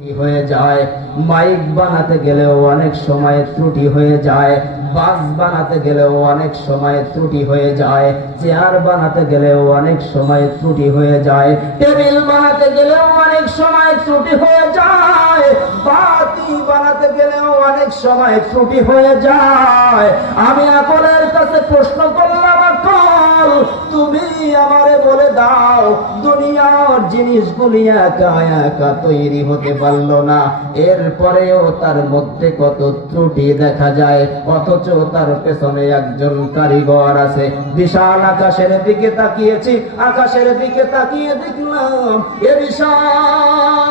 হয়ে যায়, মাইক বানাতে গেলেও অনেক সময় ত্রুটি হয়ে যায়, বাস বানাতে গেলেও অনেক সময় ত্রুটি হয়ে যায়, চেয়ার বানাতে গেলেও অনেক সময় ত্রুটি হয়ে যায়, টেবিল বানাতে গেলেও অনেক সময় ত্রুটি হয়ে যায়, বাতি বানাতে গেলেও অনেক সময় ত্রুটি হয়ে যায়। আমি আকলের কাছে প্রশ্ন করলাম, আকল তুমি আমারে বলে দাও, দুনিয়ার জিনিসগুলি একা একা তৈরি হতে পারলো না, এরপরেও তার মধ্যে কত ত্রুটি দেখা যায়, অথচ তার পেছনে একজন কারিগর আছে। বিশাল আকাশের দিকে তাকিয়েছি, আকাশের দিকে তাকিয়ে দেখলাম এ বিশাল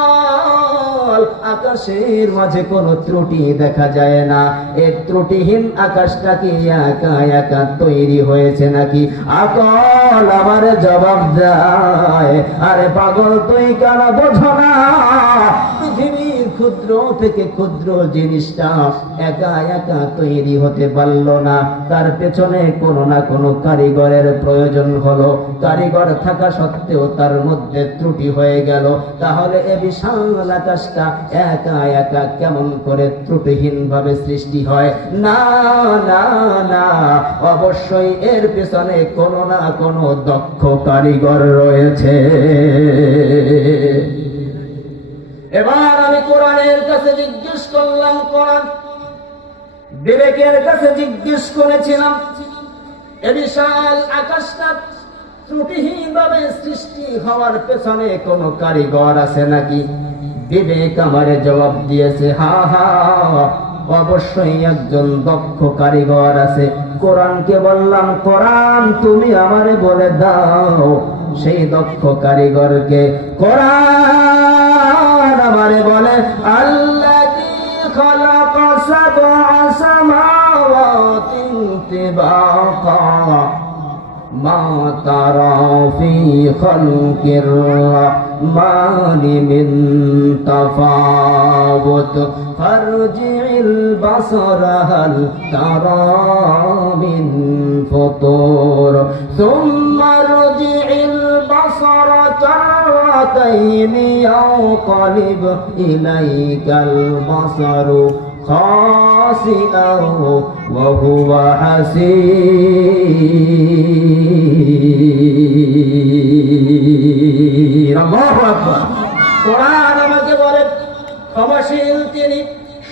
আকাশের মাঝে কোনো ত্রুটি দেখা যায় না। এই ত্রুটিহীন আকাশটা কি একা একা তৈরি হয়েছে নাকি? আকল আমার জবাব দেয়, আরে পাগল তুই কেন বোঝো না, পৃথিবীর ক্ষুদ্র থেকে ক্ষুদ্র জিনিসটা একা একা তৈরি হতে পারলো না, তার পেছনে কোনো না কোনো কারিগরের প্রয়োজন হলো, কারিগর থাকা সত্ত্বেও তার মধ্যে ত্রুটি হয়ে গেল। তাহলে এ বিশাল আকাশটা একা একা কেমন করে ত্রুটিহীন ভাবে সৃষ্টি হয়? না না না, অবশ্যই এর পেছনে কোনো না কোনো দক্ষ কারিগর রয়েছে। এবার আমি কোরআনের কাছে জিজ্ঞেস করলাম, কোরআন বিবেকের কাছে জিজ্ঞেস করেছিলাম, এ বিশাল আকাশটা ত্রুটিহীন ভাবে সৃষ্টি হওয়ার পেছনে কোনো কারিগর আছে নাকি? বিবেক আমারে জবাব দিয়েছে, হা হা, অবশ্যই একজন দক্ষ কারিগর আছে। কোরআনকে বললাম, কোরআন তুমি আমারে বলে দাও সেই দক্ষ কারিগরকে। কোরআন আমারে বলে, আল্লাযী খালাকা সাবআ সামাওয়াতিন তিবাকা মা তারা ফি খালকির রাহমানি মিন তাফাউত ফারজি'ল বাসারা হাল তারা মিন ফুতুর সুম্মা রজি'ল বাসারা কাররাতাইনি ইয়ানকালিব ইলাইকাল বাসারু খাসিআন ওয়া হুয়া হাসীর। আল্লাহু আকবার। কোরআন আমাকে বলে, ক্ষমাশীল তিনি,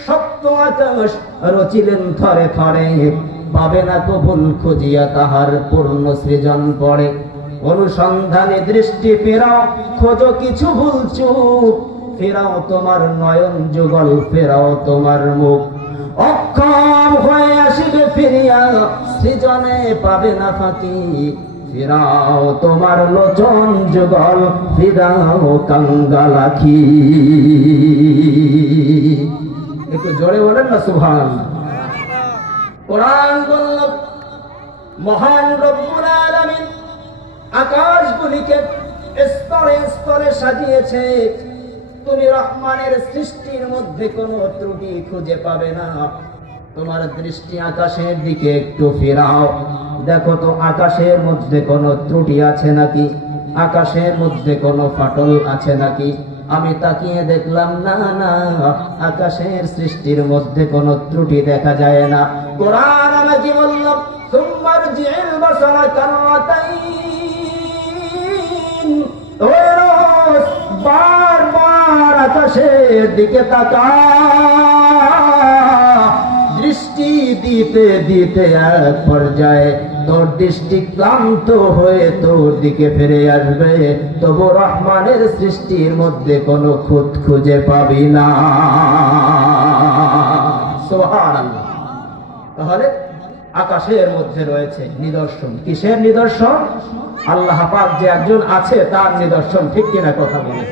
সপ্ত আকাশ রচিলেন থরে থরে, পাবে না কবুল খুঁজিয়া তাহার পূর্ণ সৃজন পড়ে। অনুসন্ধানে দৃষ্টি ফেরাও, খোঁজো কিছু ভুল চুক, ফেরাও তোমার নয়ন যুগল, ফেরাও তোমার মুখ। অক্ষম হয়ে আসিবে ফিরিয়া, সৃজনে পাবে না ফাঁকি, ফিরাও তোমার লোচন যুগল, ফিরাও কাঙ্গালাখি। একটু জোরে বলেন না সুবহানাল্লাহ। কোরআন বলল, মহান রব্বুল আলামিন আকাশগুলিকে স্তরে স্তরে সাজিয়েছে, তুমি রহমানের সৃষ্টির মধ্যে কোনো ত্রুটি খুঁজে পাবে না। তোমার দৃষ্টি আকাশের দিকে একটু ফেরাও, দেখো তো আকাশের মধ্যে কোনো ত্রুটি আছে নাকি, আকাশের মধ্যে কোনো ফাটল আছে নাকি? আমি তাকিয়ে দেখলাম, না না, আকাশের সৃষ্টির মধ্যে কোনো ত্রুটি দেখা যায় না। কোরআন আমাকে বলল, সুম্মা রজি'ল বাসারা কাররাতাইন, বারবার আকাশের দিকে তাকা, দৃষ্টি দিতে দিতে এক পর্যায়ে তোর দৃষ্টি ক্লান্ত হয়ে তোর দিকে ফিরে আসবে, তবু রহমানের সৃষ্টির মধ্যে কোনো খুঁত খুঁজে পাবি না। সুবহানাল্লাহ। তাহলে আকাশের মধ্যে রয়েছে নিদর্শন। কিসের নিদর্শন? আল্লাহ পাক যে একজন আছে তার নিদর্শন। ঠিক কিনা কথা বলে?